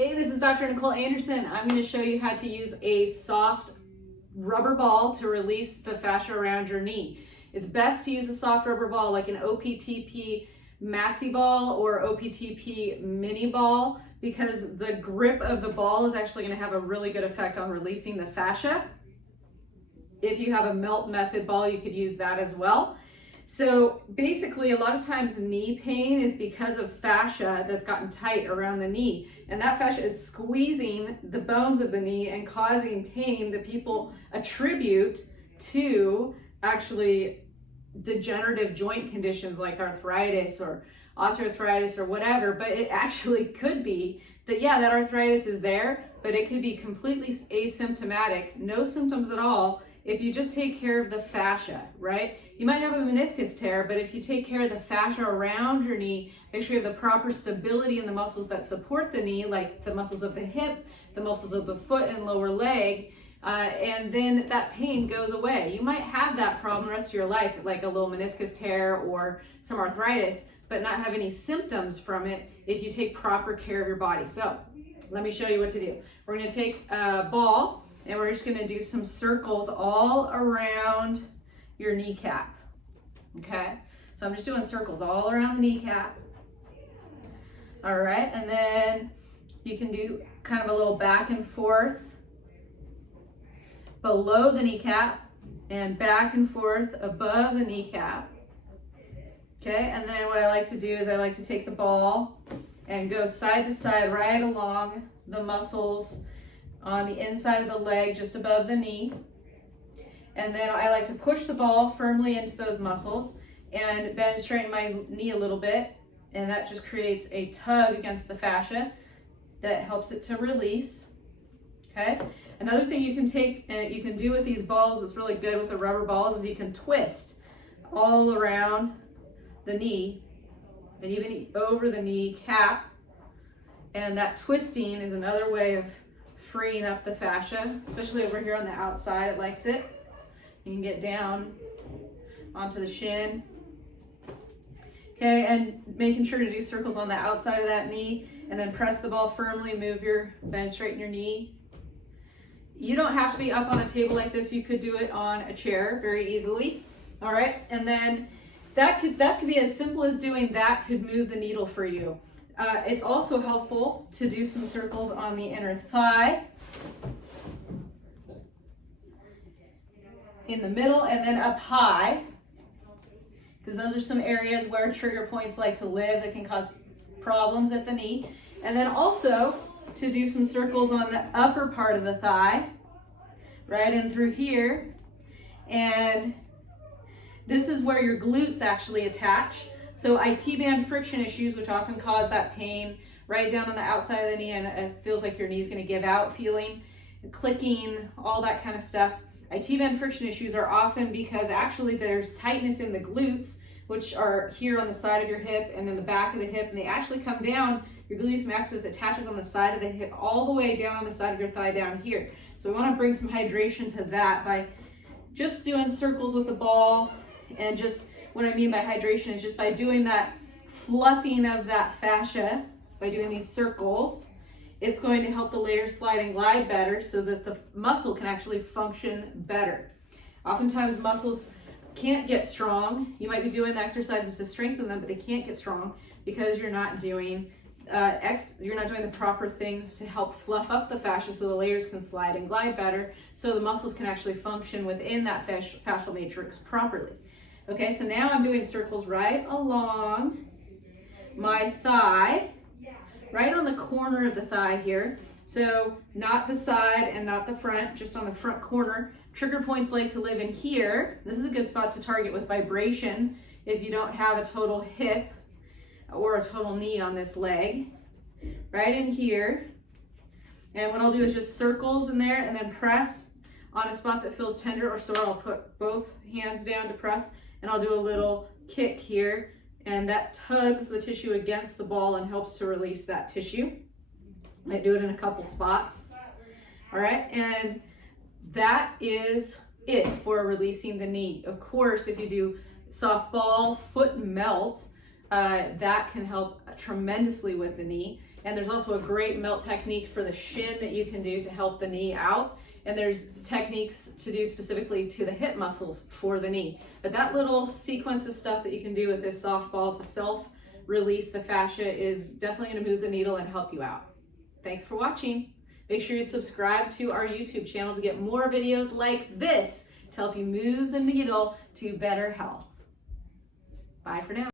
Hey, this is Dr. Nicole Anderson. I'm going to show you how to use a soft rubber ball to release the fascia around your knee. It's best to use a soft rubber ball like an OPTP maxi ball or OPTP mini ball because the grip of the ball is actually going to have a really good effect on releasing the fascia. If you have a melt method ball, you could use that as well. So basically, a lot of times knee pain is because of fascia that's gotten tight around the knee. And that fascia is squeezing the bones of the knee and causing pain that people attribute to actually degenerative joint conditions like arthritis or osteoarthritis or whatever. But it actually could be that, yeah, that arthritis is there, but it could be completely asymptomatic, no symptoms at all, if you just take care of the fascia, right? You might have a meniscus tear, but if you take care of the fascia around your knee, make sure you have the proper stability in the muscles that support the knee, like the muscles of the hip, the muscles of the foot and lower leg, and then that pain goes away. You might have that problem the rest of your life, like a little meniscus tear or some arthritis, but not have any symptoms from it if you take proper care of your body. So let me show you what to do. We're going to take a ball, and we're just gonna do some circles all around your kneecap, okay? So I'm just doing circles all around the kneecap. All right, and then you can do kind of a little back and forth below the kneecap and back and forth above the kneecap. Okay, and then what I like to do is I like to take the ball and go side to side right along the muscles on the inside of the leg, just above the knee. And then I like to push the ball firmly into those muscles and bend and straighten my knee a little bit. And that just creates a tug against the fascia that helps it to release. Okay. Another thing you can do with these balls that's really good with the rubber balls is you can twist all around the knee and even over the knee cap. And that twisting is another way of freeing up the fascia, especially over here on the outside. It likes it. You can get down onto the shin. Okay, and making sure to do circles on the outside of that knee, and then press the ball firmly, bend, straighten your knee. You don't have to be up on a table like this. You could do it on a chair very easily. All right, and then that could be as simple as doing that could move the needle for you. It's also helpful to do some circles on the inner thigh, in the middle, and then up high, because those are some areas where trigger points like to live that can cause problems at the knee. And then also to do some circles on the upper part of the thigh, right in through here. And this is where your glutes actually attach. So IT band friction issues, which often cause that pain right down on the outside of the knee, and it feels like your knee is going to give out feeling, clicking, all that kind of stuff. IT band friction issues are often because actually there's tightness in the glutes, which are here on the side of your hip and in the back of the hip, and they actually come down. Your gluteus maximus attaches on the side of the hip all the way down on the side of your thigh down here. So we want to bring some hydration to that by just doing circles with the ball. And just what I mean by hydration is just by doing that fluffing of that fascia, by doing these circles, it's going to help the layers slide and glide better so that the muscle can actually function better. Oftentimes muscles can't get strong. You might be doing the exercises to strengthen them, but they can't get strong because you're not doing the proper things to help fluff up the fascia so the layers can slide and glide better, so the muscles can actually function within that fascial matrix properly. Okay, so now I'm doing circles right along my thigh, right on the corner of the thigh here. So not the side and not the front, just on the front corner. Trigger points like to live in here. This is a good spot to target with vibration if you don't have a total hip or a total knee on this leg. Right in here. And what I'll do is just circles in there and then press on a spot that feels tender or sore. I'll put both hands down to press, and I'll do a little kick here, and that tugs the tissue against the ball and helps to release that tissue. I do it in a couple spots. All right, and that is it for releasing the knee. Of course, if you do softball foot melt, that can help tremendously with the knee. And there's also a great melt technique for the shin that you can do to help the knee out. And there's techniques to do specifically to the hip muscles for the knee. But that little sequence of stuff that you can do with this softball to self-release the fascia is definitely going to move the needle and help you out. Thanks for watching. Make sure you subscribe to our YouTube channel to get more videos like this to help you move the needle to better health. Bye for now.